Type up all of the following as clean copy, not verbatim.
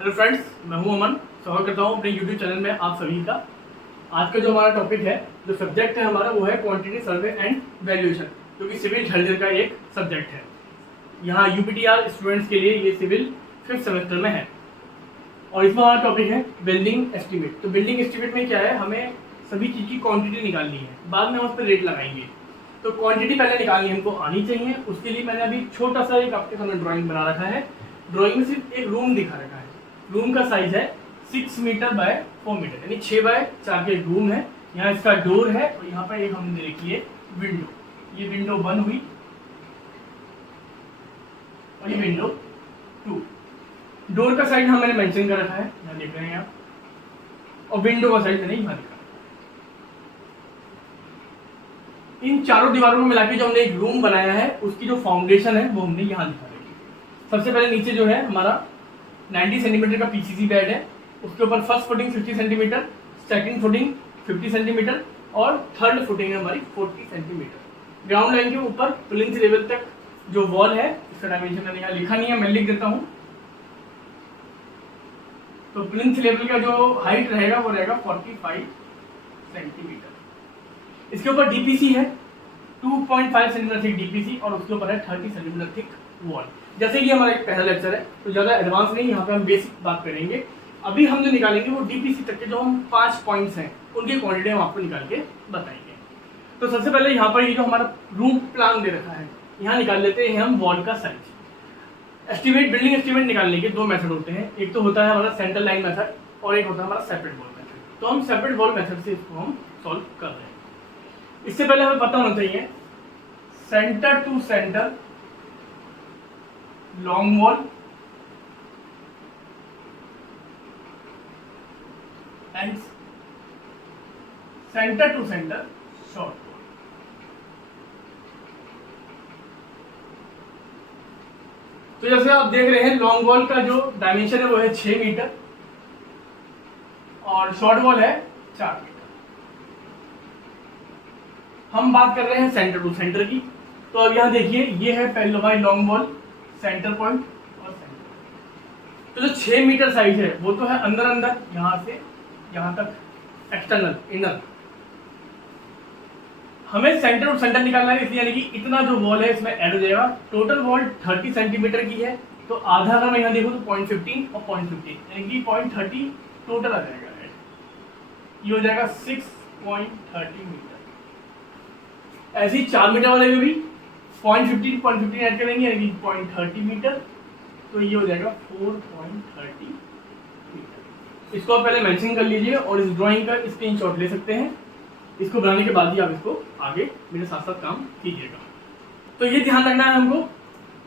Hello friends, मैं हूं अमन। स्वागत करता हूं अपने यूट्यूब चैनल में आप सभी का। आज का जो हमारा टॉपिक है, जो सब्जेक्ट है हमारा, वो है क्वांटिटी सर्वे एंड वैल्यूएशन, जो कि सिविल झज्जर का एक सब्जेक्ट है। यहाँ यूपीटीआर स्टूडेंट्स के लिए ये सिविल 5th सेमेस्टर में है। और इसमें हमारा टॉपिक है बिल्डिंग एस्टिमेट। तो बिल्डिंग एस्टिमेट में क्या है, हमें सभी चीज़ की क्वांटिटी निकालनी है, बाद में हम उस पर रेट लगाएंगे। तो क्वांटिटी पहले निकालनी हमको आनी चाहिए। उसके लिए मैंने अभी छोटा सा एक आपके सामने ड्राइंग बना रखा है। ड्राइंग में सिर्फ एक रूम दिखा रखा है। रूम का साइज है 6 मीटर बाय 4 मीटर, यानी 6 बाय 4 के रूम है। यहाँ इसका डोर है और यहाँ पर एक हमने देखी है विंडो। ये विंडो 1 हुई और ये विंडो 2। डोर का साइज मैंने मेंशन कर रखा है, यहाँ देख रहे हैं आप। और विंडो का साइज मैंने यहाँ लिखा है। इन चारों दीवारों को मिला के जो हमने एक रूम बनाया है, उसकी जो फाउंडेशन है वो हमने यहाँ लिखा है। सबसे पहले नीचे जो है हमारा 90 सेंटीमीटर का पीसीसी बेड है। उसके ऊपर first footing 50 centimetre, second footing 50 centimetre और थर्ड फुटिंग है हमारी 40 सेंटीमीटर। ग्राउंड लाइन के ऊपर प्लिंथ लेवल तक जो वॉल है, इसका डायमेंशन मैंने यहाँ लिखा नहीं है, मैं लिख देता हूँ। तो प्लिंथ लेवल का जो हाइट रहेगा वो रहेगा 45 सेंटीमीटर। इसके ऊपर डीपीसी है 2.5 सेंटीमीटर थिक डीपीसी और उसके ऊपर है 30 सेंटीमीटर थिक वॉल। जैसे कि हमारा एक पहला लेक्चर है, तो ज़्यादा एडवांस नहीं, यहाँ पे हम बेसिक बात करेंगे। अभी हम जो निकालेंगे वो डीपीसी तक के जो हम 5 पॉइंट्स हैं, उनकी क्वांटिटी हम आपको निकाल के बताएंगे। तो सबसे पहले यहाँ पर ये जो हमारा रूम प्लान दे रखा है, यहाँ निकाल लेते हैं हम वॉल का साइज। एस्टिमेट, बिल्डिंग एस्टिमेट निकालने के दो मेथड होते हैं। एक तो होता है हमारा सेंट्रल लाइन मेथड और एक होता है हमारा सेपरेट वॉल मेथड। तो हम सेपरेट वॉल मेथड से इसको हम सॉल्व कर रहे हैं। इससे पहले हमें पता होना चाहिए centre to centre long wall and centre to centre short wall. तो जैसे आप देख रहे हैं, लॉन्ग वॉल का जो डायमेंशन है वो है 6 मीटर और शॉर्ट वॉल है 4 मीटर। हम बात कर रहे हैं सेंटर टू सेंटर की। तो अब यहाँ देखिए, ये है पहले हमारी लॉन्ग वॉल, सेंटर पॉइंट और सेंटर। तो जो 6 मीटर साइज है वो तो है अंदर अंदर, यहाँ से यहाँ तक एक्सटर्नल इनर। हमें सेंटर टू सेंटर निकालना है, इसलिए यानी कि इतना जो वॉल है इसमें ऐड हो जाएगा। टोटल वॉल 30 सेंटीमीटर की है, तो आधा अगर मैं यहाँ देखूँ तो 0.15 और 0.15 यानी कि 0.30 टोटल आ जाएगा। ये हो जाएगा 6.30 मीटर। ऐसे ही 4 मीटर वाले में भी 0.15 ऐड करेंगे, यानी कि 0.30 मीटर। तो ये हो जाएगा 4.30 मीटर। इसको आप पहले मेंशन कर लीजिए और इस ड्राइंग का स्क्रीनशॉट ले सकते हैं। इसको बनाने के बाद ही आप इसको आगे मेरे साथ साथ काम कीजिएगा। तो ये ध्यान रखना है हमको,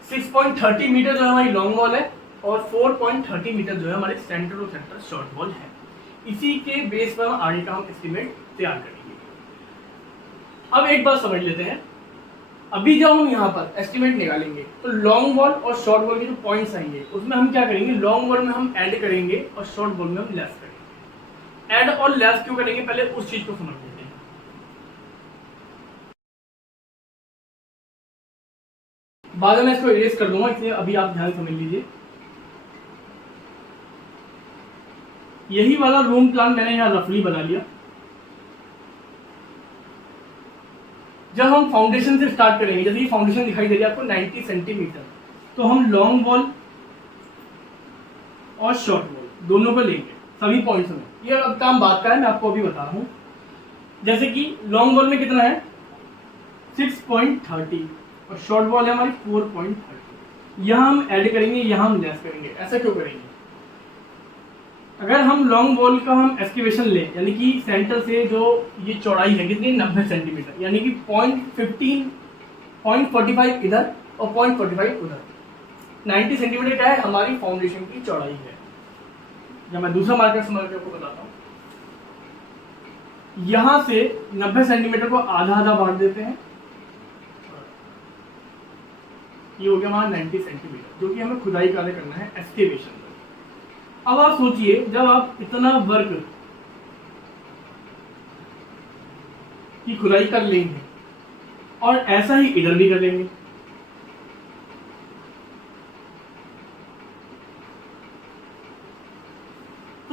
6.30 मीटर जो है हमारी लॉन्ग वॉल है और 4.30 मीटर जो है हमारे centre to centre short wall है। इसी के बेस पर आगे का हम एस्टिमेट तैयार करेंगे। अब एक बात समझ लेते हैं, अभी जब हम यहाँ पर एस्टिमेट निकालेंगे तो लॉन्ग वॉल और शॉर्ट वॉल के जो पॉइंट्स आएंगे उसमें हम क्या करेंगे, लॉन्ग वॉल में हम ऐड करेंगे और शॉर्ट वॉल में हम लेस करेंगे। ऐड और लेस क्यों करेंगे, पहले उस चीज को समझ लेते हैं। बाद में इसको इरेज कर दूंगा, इसलिए अभी आप ध्यान समझ लीजिए। यही वाला रूम प्लान मैंने यहाँ रफली बना लिया। जब हम फाउंडेशन से स्टार्ट करेंगे, जैसे ये फाउंडेशन दिखाई दे रही है आपको 90 सेंटीमीटर, तो हम लॉन्ग वॉल और शॉर्ट वॉल दोनों को लेंगे सभी पॉइंट्स में। ये अब काम बात का है, मैं आपको अभी बता रहा हूँ। जैसे कि लॉन्ग वॉल में कितना है 6.30 और शॉर्ट वॉल है हमारी 4.30। यहाँ हम ऐड करेंगे, यहाँ हम लेस करेंगे। ऐसा क्यों करेंगे, अगर हम लॉन्ग वॉल का हम एस्टिमेशन लें, यानी कि सेंटर से जो ये चौड़ाई है कितनी 90 सेंटीमीटर, यानी कि 0.45 इधर और 0.45 उधर। 90 सेंटीमीटर क्या है, हमारी फाउंडेशन की चौड़ाई है। जब मैं दूसरा मार्कर समझ के आपको बताता हूँ, यहां से 90 सेंटीमीटर को आधा आधा बांट देते हैं। ये हो गया हमारा 90 सेंटीमीटर, जो कि हमें खुदाई कार्य करना है एस्टिमेशन। अब आप सोचिए, जब आप इतना वर्क की खुदाई कर लेंगे और ऐसा ही इधर भी कर लेंगे,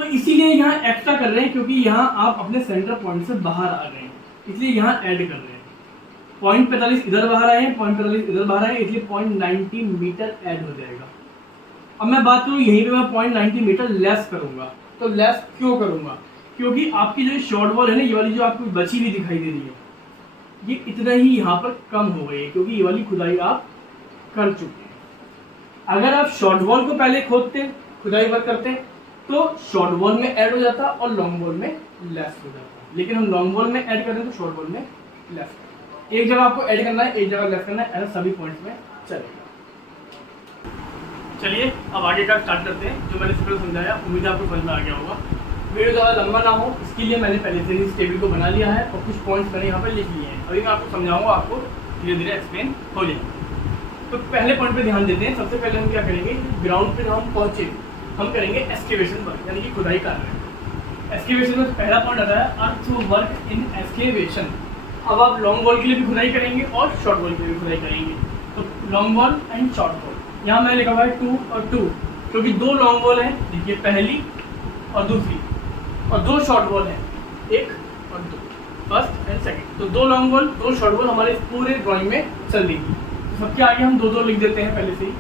तो इसीलिए यहाँ एक्स्ट्रा कर रहे हैं, क्योंकि यहाँ आप अपने सेंटर पॉइंट से बाहर आ रहे हैं, इसलिए यहाँ ऐड कर रहे हैं। 0.45 इधर बाहर आए हैं, 0.45 इधर बाहर आए, इसलिए 0.90 मीटर ऐड हो जाएगा। अब मैं बात करूँ यहीं पे मैं 0.90 मीटर लेस करूंगा। तो लेस क्यों करूंगा? क्योंकि आपकी जो शॉर्ट वॉल है ना, ये वाली जो आपको बची हुई दिखाई दे रही है, ये इतना ही यहाँ पर कम हो गई है, क्योंकि ये वाली खुदाई आप कर चुके हैं। अगर आप शॉर्ट वॉल को पहले खोदते, खुदाई वर्क करते, तो शॉर्ट वॉल में ऐड हो जाता और लॉन्ग वॉल में लेस हो जाता। लेकिन हम लॉन्ग वॉल में ऐड करें तो शॉर्ट वॉल में लेस। एक जगह आपको ऐड करना है, एक जगह लेस करना है, ऐसा सभी पॉइंट्स में चलेगा। चलिए अब आगे का स्टार्ट करते हैं। जो मैंने इसको समझाया, उम्मीद है आपको समझ में आ गया होगा। वीडियो ज़्यादा लंबा ना हो, इसके लिए मैंने पहले से इस टेबल को बना लिया है और कुछ पॉइंट्स मैंने यहाँ पर लिख लिए हैं। अभी मैं आपको समझाऊंगा, आपको धीरे धीरे एक्सप्लेन हो जाएगा। तो पहले पॉइंट पे ध्यान देते हैं। सबसे पहले हम क्या करेंगे, ग्राउंड पे हम पहुंचे, हम करेंगे एक्सकेवेशन वर्क, यानी कि खुदाई कार्य। एक्सकेवेशन में पहला पॉइंट आता है अर्थ वर्क इन एक्सकेवेशन। अब आप लॉन्ग वॉल के लिए भी खुदाई करेंगे और शॉर्ट वॉल के लिए भी खुदाई करेंगे। तो long wall and short wall, यहाँ मैंने लिखा हुआ है 2 और 2, क्योंकि 2 लॉन्ग वॉल हैं, देखिए पहली और दूसरी, और 2 शॉर्ट वॉल हैं, 1 और 2, फर्स्ट एंड सेकंड। तो 2 लॉन्ग वॉल 2 शॉर्ट वॉल हमारे पूरे ड्राइंग में चल देगी। तो सबके आगे हम 2-2 लिख देते हैं पहले से ही।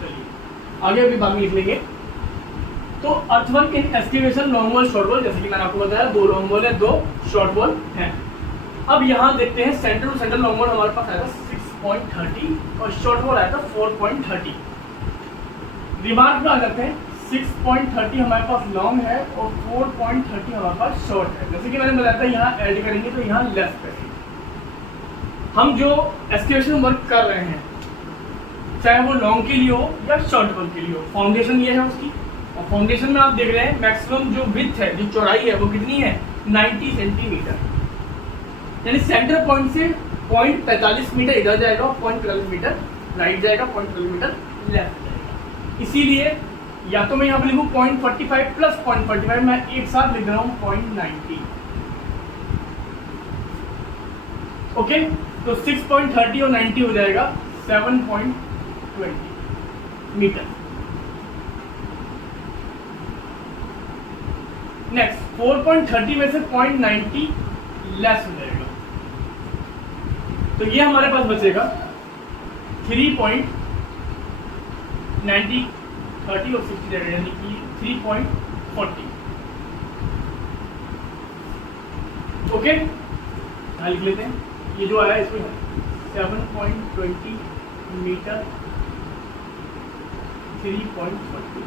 चलिए आगे अभी बाद में लिख लेंगे। तो अर्थवर्क इन excavation, long wall short wall, जैसे कि मैंने आपको बताया 2 लॉन्ग वॉल है, 2 शॉर्ट वॉल हैं। अब यहाँ देखते हैं centre to centre long wall हमारे पास आएगा 6.30 और शॉर्ट वॉल आएगा 4.30। रिमार्क में आ जाते हैं, 6.30 हमारे पास लॉन्ग है और 4.30 हमारे पास शॉर्ट है। जैसे कि मैंने बताया था, यहाँ ऐड करेंगे तो यहाँ लेस करेंगे। हम जो एक्सकेवेशन वर्क कर रहे हैं, चाहे वो लॉन्ग के लिए हो या शॉर्ट वॉल के लिए हो, फाउंडेशन ये है उसकी। और फाउंडेशन में आप देख रहे हैं मैक्सिमम जो विड्थ है, जो चौड़ाई है, वो कितनी है, 90 सेंटीमीटर। यानी सेंटर पॉइंट से 0.45 मीटर इधर जाएगा, 0.45 मीटर राइट जाएगा, 0.45 मीटर लेफ्ट जाएगा। इसीलिए या तो मैं यहाँ पे लिखूँ 0.45 प्लस 0.45, मैं एक साथ लिख रहा हूँ 0.90। ओके, तो 6.30 और 90 हो जाएगा 7.20 मीटर। नेक्स्ट 4.30 में से 0.90 लेस हो जाएगा, तो ये हमारे पास बचेगा 3.90, 30 और 60 जाएगा, यानी कि 3.40। ओके, यहाँ लिख लेते हैं। ये जो आया इसमें 7.20 मीटर, 3.40।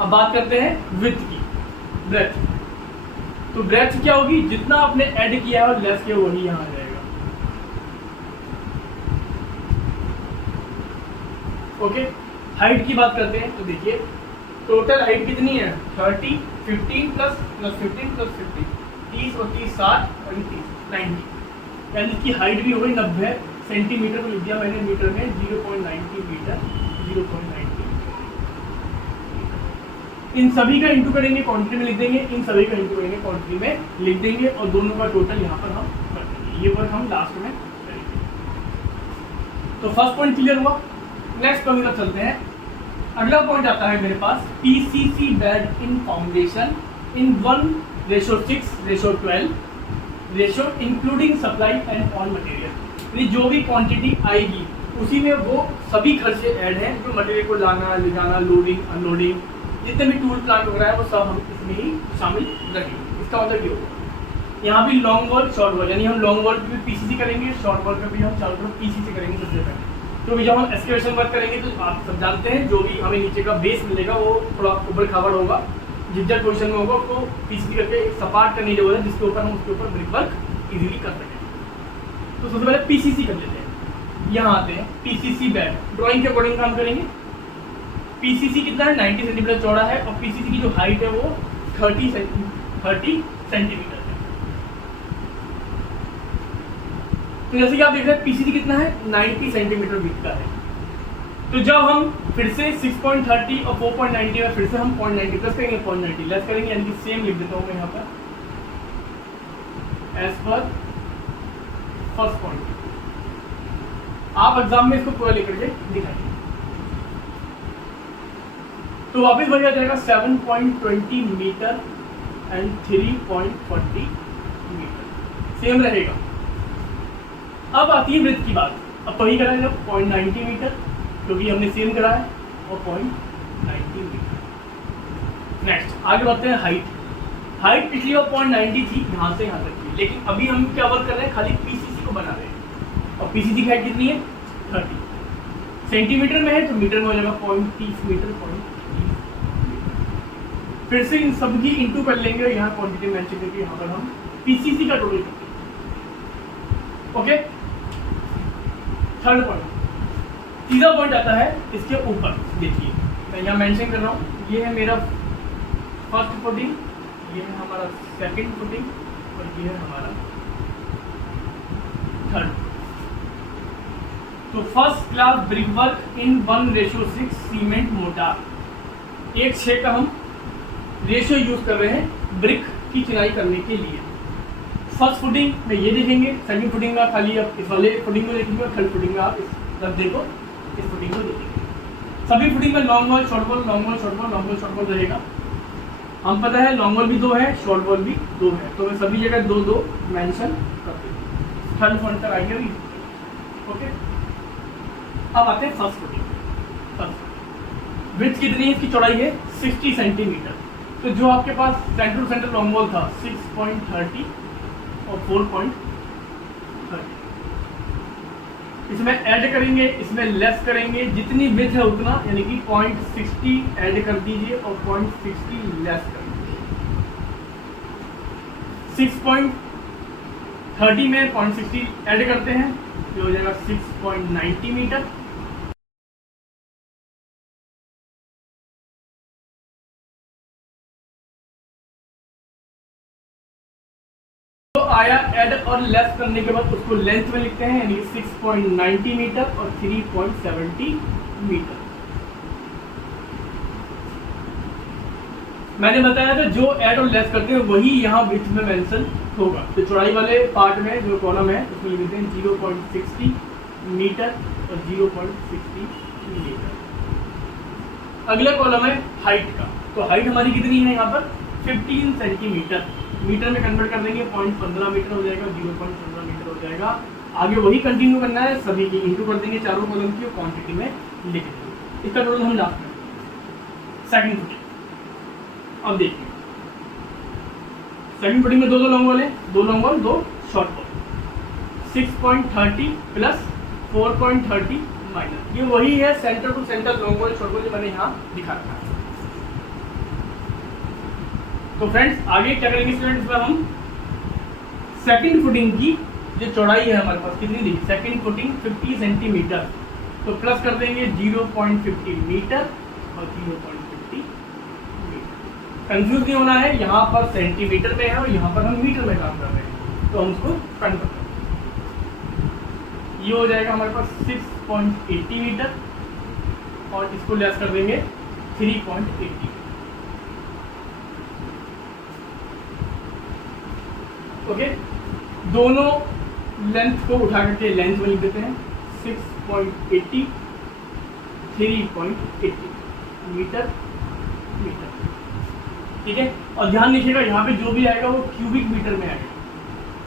अब बात करते हैं विड्थ की, ब्रेथ। तो ब्रेथ क्या होगी, जितना आपने ऐड किया है और लेस किया वही यहाँ आ जाएगा। ओके, हाइट की बात करते हैं। तो देखिए टोटल हाइट कितनी है, 30, 15 प्लस 15 प्लस 50, 30 और 30 60 और 30 90, यानी कि हाइट भी हो गई 90 सेंटीमीटर को लिख दिया मैंने मीटर में, 0.90 मीटर, 0.90। इन सभी का इंटू करेंगे, क्वांटिटी में लिख देंगे, इन सभी का इंटू करेंगे, क्वांटिटी में लिख देंगे, और दोनों का टोटल यहाँ पर हम कर देंगे। ये वर्क हम लास्ट में करेंगे। तो फर्स्ट पॉइंट क्लियर हुआ। नेक्स्ट पॉइंट तक चलते हैं। अगला पॉइंट आता है मेरे पास, PCC bed in foundation in 1:6:12 ratio including supply and all material. यानी जो भी क्वांटिटी आएगी उसी में वो सभी खर्चे ऐड हैं, जो मटेरियल को लाना, ले जाना, लोडिंग, अनलोडिंग, जितने भी टूल प्लांट वगैरह है वो सब हम इसमें ही शामिल रखेंगे। इसका मतलब ये होगा, यहाँ भी लॉन्ग वॉल शॉर्ट वॉल, यानी हम लॉन्ग वॉल पे भी पीसीसी करेंगे, शॉर्ट वॉल पे भी हम चारों तरफ पीसीसी करेंगे सबसे पहले। क्योंकि जब हम एक्सकेवेशन वर्क करेंगे तो आप सब जानते हैं, जो भी हमें नीचे का बेस मिलेगा वो थोड़ा ऊपर खावड़ होगा, जिज्जर पोजिशन में होगा, उसको पीसीसी करके सपाट करने की जरूरत है, जिसके ऊपर हम उसके ऊपर ब्रिक वर्क इजीली कर सकें। तो सबसे पहले पीसीसी कर लेते हैं। यहाँ आते हैं पीसीसी बेड, ड्राइंग के अकॉर्डिंग काम करेंगे। पीसीसी कितना है, 90 सेंटीमीटर चौड़ा है, और पीसीसी की जो हाइट है वो 30 सेंटीमीटर है। तो जैसे कि आप देख रहे हैं पीसीसी कितना है, 90 सेंटीमीटर विड्थ का है। तो जब हम फिर से 6.30 और 4.90 में फिर से हम 0.90 प्लस करेंगे, 0.90 लेस करेंगे, यानी कि सेम लिख देता हूँ मैं यहाँ पर एज पर फर्स्ट पॉइंट। आप एग्जाम में इसको पूरा लिख करके दिखाइए। तो वापस वही आ जाएगा 7.20 मीटर एंड 3.40 मीटर, सेम रहेगा। अब आती है ब्रेथ की बात। अब तो ही करा है 0.90 मीटर, क्योंकि हमने सेम करा है, और 0.90 मीटर। नेक्स्ट आगे बढ़ते हैं हाइट। हाइट पिछली बार 0.90 थी, यहाँ से यहाँ तक की, लेकिन अभी हम क्या वर्क कर रहे हैं, खाली पीसीसी को बना रहे हैं। और पीसीसी की हाइट कितनी है, 30 सेंटीमीटर में है, तो मीटर में हो जाएगा 0.30 मीटर, 0.30 मीटर। फिर से इन सब की इंटू कर लेंगे, यहाँ क्वांटिटी मेंशन करके यहाँ पर हम पीसीसी का टोटल करते हैं। ओके, थर्ड पॉइंट, तीसरा पॉइंट आता है इसके ऊपर। देखिए मैं यहाँ मेंशन कर रहा हूँ, ये है मेरा फर्स्ट फुटिंग, ये है हमारा सेकंड फुटिंग, और ये है हमारा थर्ड। तो first class brick work in 1:6 cement motor, 1:6 का हम रेशियो यूज कर रहे हैं ब्रिक की चिनाई करने के लिए। फर्स्ट फुटिंग में ये देखेंगे, सेकंड फुटिंग का खाली आप इस वाले फुटिंग को देखेंगे, और थर्ड फुटिंग का आप इस रद्दे को, इस फुटिंग को देखेंगे। सभी फुटिंग में long wall, short wall, long wall, short wall, long wall, short wall रहेगा। हम पता है लॉन्ग वॉल भी 2 है, शॉर्ट वॉल भी 2 है, तो मैं सभी जगह 2-2 मेंशन करते हूँ। थर्ड पॉइंट तक आइए अभी। ओके, अब आते हैं फर्स्ट फुटिंग। विड्थ कितनी है, इसकी चौड़ाई है 60 सेंटीमीटर। तो जो आपके पास centre to centre long wall था 6.30 और 4.30, इसमें ऐड करेंगे, इसमें लेस करेंगे, जितनी विड्थ है उतना, यानी कि 0.60 ऐड कर दीजिए और 0.60 लेस कर दीजिए। 6.30 में 0.60 ऐड करते हैं, जो हो जाएगा 6.90 मीटर। तो आया ऐड और लेस करने के बाद उसको लेंथ में लिखते हैं, यानी 6.90 मीटर और 3.70 मीटर। मैंने बताया था जो ऐड और लेस करते हैं वही यहाँ विड्थ में मेंशन होगा। तो चौड़ाई वाले पार्ट में जो कॉलम है उसमें लिखते हैं 0.60 मीटर और 0.60 मीटर। अगला कॉलम है हाइट का। तो हाइट हमारी कितनी है यहाँ पर 15 सेंटीमीटर, मीटर में कन्वर्ट कर देंगे 0.15 मीटर हो जाएगा, 0.15 मीटर हो जाएगा। आगे वही कंटिन्यू करना है, सभी की इंटू कर देंगे चारों कॉलम की और क्वांटिटी में लिख देंगे। इसका टोटल हम लास्ट में सेकंड फुटिंग। अब देखिए सेकंड फुटिंग में 2 लॉन्ग वॉल है, 2 long wall 2 short wall, 6.30 plus 4.30 minus, ये वही है centre to centre long wall short wall जो मैंने यहाँ दिखा रखा है। तो फ्रेंड्स आगे क्या करेंगे स्टूडेंट्स, में हम सेकंड फुटिंग की जो चौड़ाई है हमारे पास कितनी दी, सेकंड फुटिंग 50 सेंटीमीटर, तो प्लस कर देंगे 0.50 मीटर और 0.50 मीटर। कंफ्यूज नहीं होना है, यहाँ पर सेंटीमीटर में है और यहाँ पर हम मीटर में काम कर रहे हैं, तो हम उसको कन्वर्ट करते हैं। ये हो जाएगा हमारे पास 6.80 मीटर और इसको लेस कर देंगे 3.80। ओके, दोनों लेंथ को उठा करके लेंथ में लिख देते हैं 6.80 3.80 मीटर मीटर, ठीक है। और ध्यान रखिएगा यहाँ पे जो भी आएगा वो क्यूबिक मीटर में आएगा,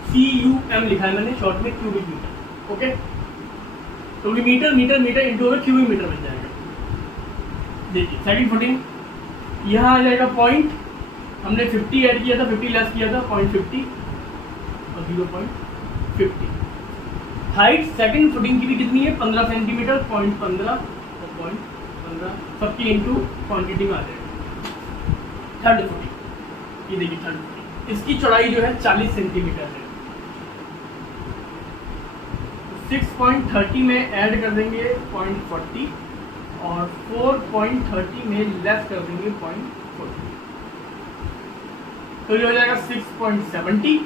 CUM लिखा है मैंने शॉर्ट में, क्यूबिक मीटर। ओके, तो मीटर मीटर मीटर इंटू में क्यूबिक मीटर बन जाएगा। देखिए सेकंड फुटिंग यहाँ आ जाएगा पॉइंट, हमने 50 ऐड किया था, 50 लेस किया था, 0.50 और 0.50। हाइट सेकंड फुटिंग की भी कितनी है 15 सेंटीमीटर, 0.15 और 0.15 सबकी इंटू क्वांटिटी में आ जाएगा। थर्ड फुटिंग, ये देखिए थर्ड फुटिंग, इसकी चौड़ाई जो है 40 सेंटीमीटर है। 6.30 में ऐड कर देंगे 0.40 और 4.30 में लेस कर देंगे 0.40, तो ये हो जाएगा 6.70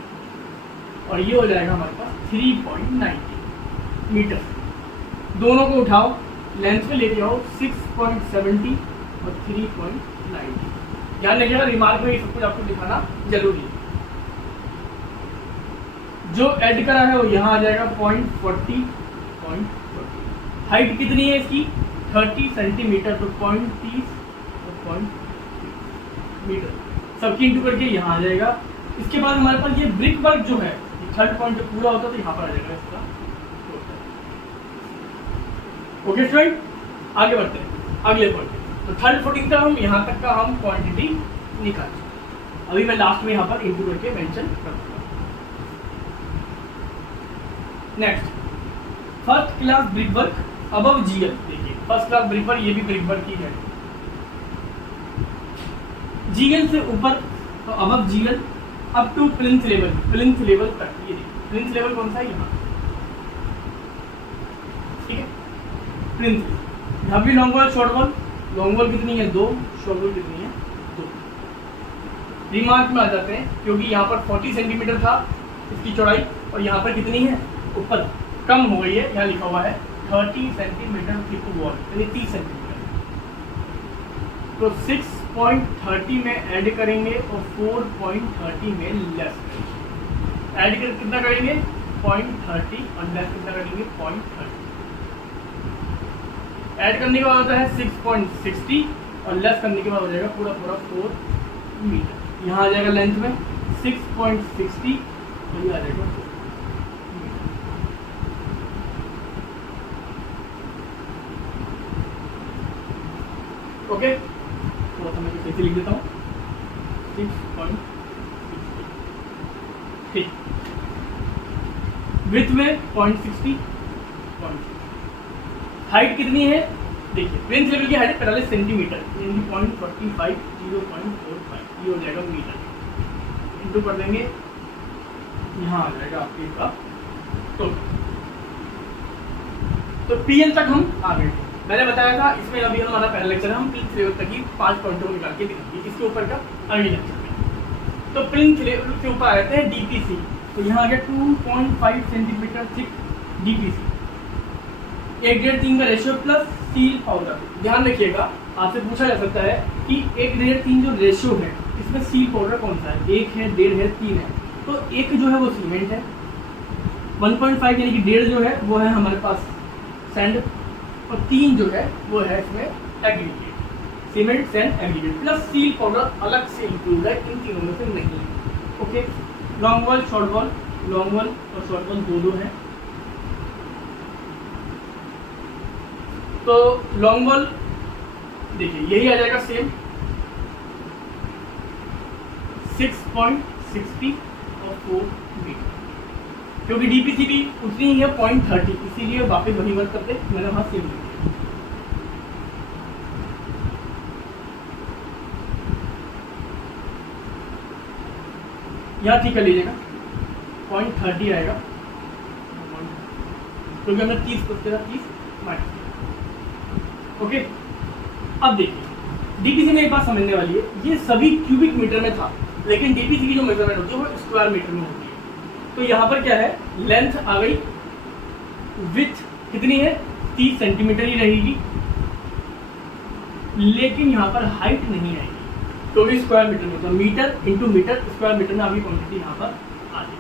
और ये हो जाएगा हमारे पास 3.90 मीटर। दोनों को उठाओ लेंथ में लेके आओ 6.70 और 3.90। ध्यान रखिएगा रिमार्क में ये सब कुछ आपको दिखाना जरूरी है। जो ऐड करा है वो यहाँ आ जाएगा 0.40। हाइट कितनी है इसकी 30 सेंटीमीटर, तो 0.30 और मीटर, सबकी इंटू करके यहाँ आ जाएगा। इसके बाद हमारे पास ये ब्रिक वर्क जो है, थर्ड पॉइंट जब पूरा होता है तो यहाँ पर आ जाएगा इसका टोटल। ओके स्टूडेंट, आगे बढ़ते हैं अगले पॉइंट। तो थर्ड फुटिंग का हम यहाँ तक का हम क्वांटिटी निकाल, अभी मैं लास्ट में यहाँ पर इंटू करके मेंशन करूँगा। Next, first class brick work above GL. देखिए फर्स्ट क्लास ब्रिक वर्क, ये भी ब्रिक वर्क ही है। जीएल से ऊपर तो above GL up to plinth level, plinth level तक। ये देखिए प्लिंथ लेवल कौन सा है, यहाँ, ठीक है प्लिंथ। यहाँ भी long wall short wall, long wall कितनी है 2, शॉर्ट वॉल कितनी है 2। रिमार्क में आ जाते हैं क्योंकि यहाँ पर 40 सेंटीमीटर था इसकी चौड़ाई और यहाँ पर कितनी है ऊपर कम हो गई है, यहाँ लिखा हुआ है 30 सेंटीमीटर थिक वॉल, यानी 30 सेंटीमीटर। तो 6.30 में ऐड करेंगे और 4.30 में लेस करेंगे। ऐड कर कितना करेंगे 0.30 और लेस कितना करेंगे 0.30। ऐड करने के बाद होता है 6.60 और लेस करने के बाद हो जाएगा पूरा 4 मीटर। यहाँ आ जाएगा लेंथ में 6.60 और ये आ जाएगा 4 मीटर। ओके, थोड़ा सा मैं कैसे लिख देता हूँ 6.60, ठीक। विड्थ में 0.60, हाइट कितनी है देखिए, प्लिंथ लेवल की हाइट 45 सेंटीमीटर, यानी 0.45, 0.45 ये हो जाएगा मीटर। इंटू कर देंगे, यहाँ आ जाएगा आपके इसका टोटल। तो पीएल तक हम आ गए थे। मैंने बताया था इसमें अभी हमारा पहला लेक्चर है, हम प्लिंथ लेवल तक ही 5 पॉइंटों को निकाल के दिखाएंगे, इसके ऊपर का अगले लेक्चर में। तो प्लिंथ लेवल के ऊपर आ जाते हैं डीपीसी। तो यहाँ आ गया 2.5 सेंटीमीटर थिक डीपीसी, 1.3 का रेशियो प्लस सील पाउडर। ध्यान रखिएगा, आपसे पूछा जा सकता है कि 1.3 जो रेशियो है इसमें सील पाउडर कौन सा है, 1 है, 1.5 है, 3 है। तो 1 जो है वो सीमेंट है, 1.5 यानी कि 1.5 जो है वो है हमारे पास सैंड, और 3 जो है वो है इसमें aggregate, cement sand aggregate plus seal powder अलग से इंक्लूड है, इन तीनों में से नहीं। Okay, long wall short wall, long wall और शॉर्ट वॉल दो है। तो लॉन्ग वॉल देखिए यही आ जाएगा सेम 6.60 और 4 मीटर, क्योंकि डीपीसी भी उतनी ही है 0.30, इसीलिए वापस वही वर्क करते मैंने वहां सेम लिखा। यहाँ ठीक कर लीजिएगा 0.30 आएगा, क्योंकि हमने 30 प्लस किया 30 माइनस। ओके, अब देखिए डीपीसी में एक बात समझने वाली है, ये सभी क्यूबिक मीटर में था, लेकिन डीपीसी की जो मेजरमेंट होती है वो स्क्वायर मीटर में होती है। तो यहाँ पर क्या है, लेंथ आ गई, विड्थ कितनी है 30 सेंटीमीटर ही रहेगी, लेकिन यहाँ पर हाइट नहीं आएगी क्योंकि स्क्वायर मीटर में, तो metre into metre square metre में अभी क्वांटिटी यहाँ पर आ जाएगी।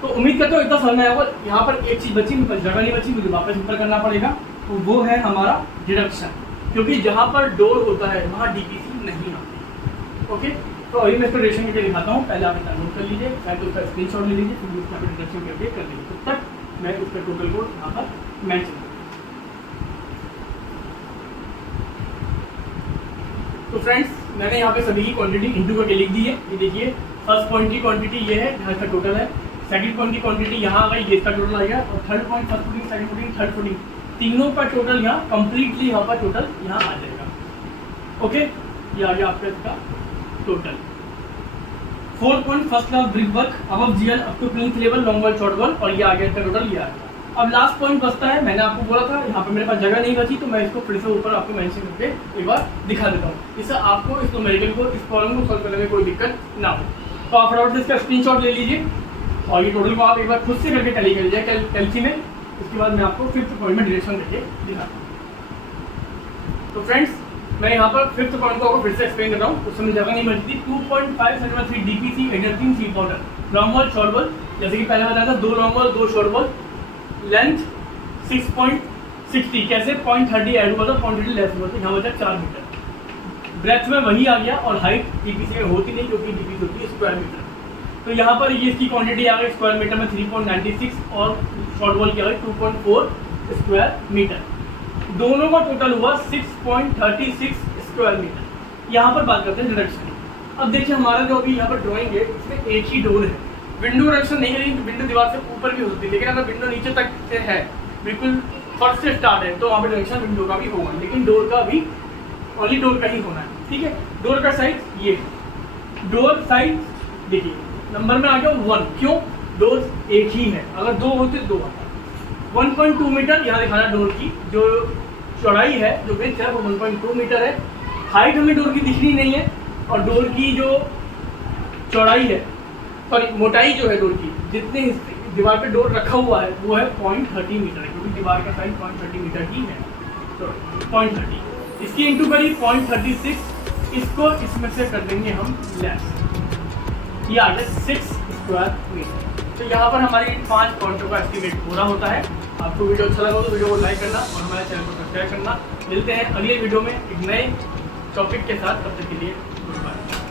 तो उम्मीद करता हूँ इतना समझ में आया होगा। यहाँ पर एक चीज बची, मेरे पास जगह नहीं बची, मुझे वापस ऊपर करना पड़ेगा, तो वो है हमारा डिडक्शन, क्योंकि जहाँ पर डोर होता है वहाँ डीपीसी नहीं आती। ओके, तो अभी मैं इसको डिडक्शन करके दिखाता हूँ, पहले आप इसका नोट कर लीजिए, पहले उसका स्क्रीनशॉट ले लीजिए, फिर उसका डिडक्शन करके कर लीजिए। तब तक मैं उसका टोटल कोड यहाँ पर मेंशन। तो फ्रेंड्स, मैंने यहाँ पे सभी की क्वांटिटी इंटू करके लिख दी है। ये देखिए फर्स्ट पॉइंट की क्वांटिटी ये है, यहाँ का टोटल है। सेकंड पॉइंट की क्वांटिटी यहाँ आ गई, ये इसका टोटल आ गया। और third point, first footing, second footing, third footing, तीनों का टोटल यहाँ कंप्लीटली यहाँ पर टोटल यहाँ आ जाएगा। ओके, ये आ गया आपका इसका total. Fourth point, first class brick work above GL up to plinth level, long wall short wall, और ये आ गया इसका टोटल, ये आ गया। अब लास्ट पॉइंट बचता है, मैंने आपको बोला था यहाँ पे मेरे पास जगह नहीं बची, तो मैं इसको फिर से ऊपर आपको मेंशन करके एक बार दिखा देता हूँ, इससे आपको इस न्यूमेरिकल को, इस प्रॉब्लम को सॉल्व करने में कोई दिक्कत ना हो। तो आप फटाफट से इसका स्क्रीनशॉट ले लीजिए और ये टोटल को आप एक बार खुद से करके टैली कर लीजिए कैलसी में। उसके बाद मैं आपको फिफ्थ पॉइंट में डिरेक्शन करके दिखाता हूँ। तो फ्रेंड्स, मैं यहाँ पर फिफ्थ पॉइंट को आपको फिर से एक्सप्लेन कर रहा हूँ, उस समय जगह नहीं बची थी। 2.5 centimetre DPC adjusting seal powder, long wall short wall, जैसे कि पहले बताया था, 2 long wall 2 short wall, length 6.60, कैसे 0.30 ऐड हुआ था, 0.30 लेस हुआ था, यहाँ बचा 4 मीटर। ब्रेथ में वही आ गया और हाइट डीपीसी में होती नहीं क्योंकि डीपीसी होती है स्क्वायर मीटर। तो यहाँ पर ये इसकी क्वांटिटी आ गई स्क्वायर मीटर में 3.96 और शॉर्ट वॉल की आ गई 2.4 स्क्वायर मीटर। दोनों का टोटल हुआ 6.36 स्क्वायर मीटर। यहाँ पर बात करते हैं डिडक्शन। अब देखिए हमारा जो अभी यहाँ पर ड्राइंग है इसमें एक ही डोर है। विंडो डिडक्शन नहीं करेंगे, विंडो दीवार से ऊपर भी हो सकती है, लेकिन अगर विंडो नीचे तक से है, बिल्कुल फर्स्ट से स्टार्ट है, तो वहाँ पर डिडक्शन विंडो का भी होगा, लेकिन डोर का भी ओनली डोर का ही होना है। ठीक है, डोर का साइज ये, डोर साइज देखिए नंबर में आ गया 1, क्यों? डोर एक ही है, अगर दो होते दो आता। 1.2 मीटर यहाँ दिखाना डोर की जो चौड़ाई है, जो विड्थ है वो 1.2 मीटर है। हाइट हमें डोर की दिखनी नहीं है, और डोर की जो चौड़ाई है, सॉरी मोटाई जो है डोर की, जितने हिस्से दीवार पे डोर रखा हुआ है वो है 0.30 मीटर है, क्योंकि दीवार का साइज 0.30 मीटर ही है। तो 0.30 इसकी इंटू करी 0.36, इसको इसमें से कर देंगे हम लेस, ये आ गया 6 स्क्वायर मीटर। तो यहाँ पर हमारी 5 पॉइंटों का एस्टिमेट पूरा होता है। आपको वीडियो अच्छा लगा तो वीडियो को लाइक करना और हमारे चैनल को सब्सक्राइब करना। मिलते हैं अगले वीडियो में एक नए टॉपिक के साथ, तब तक के लिए गुड बाय।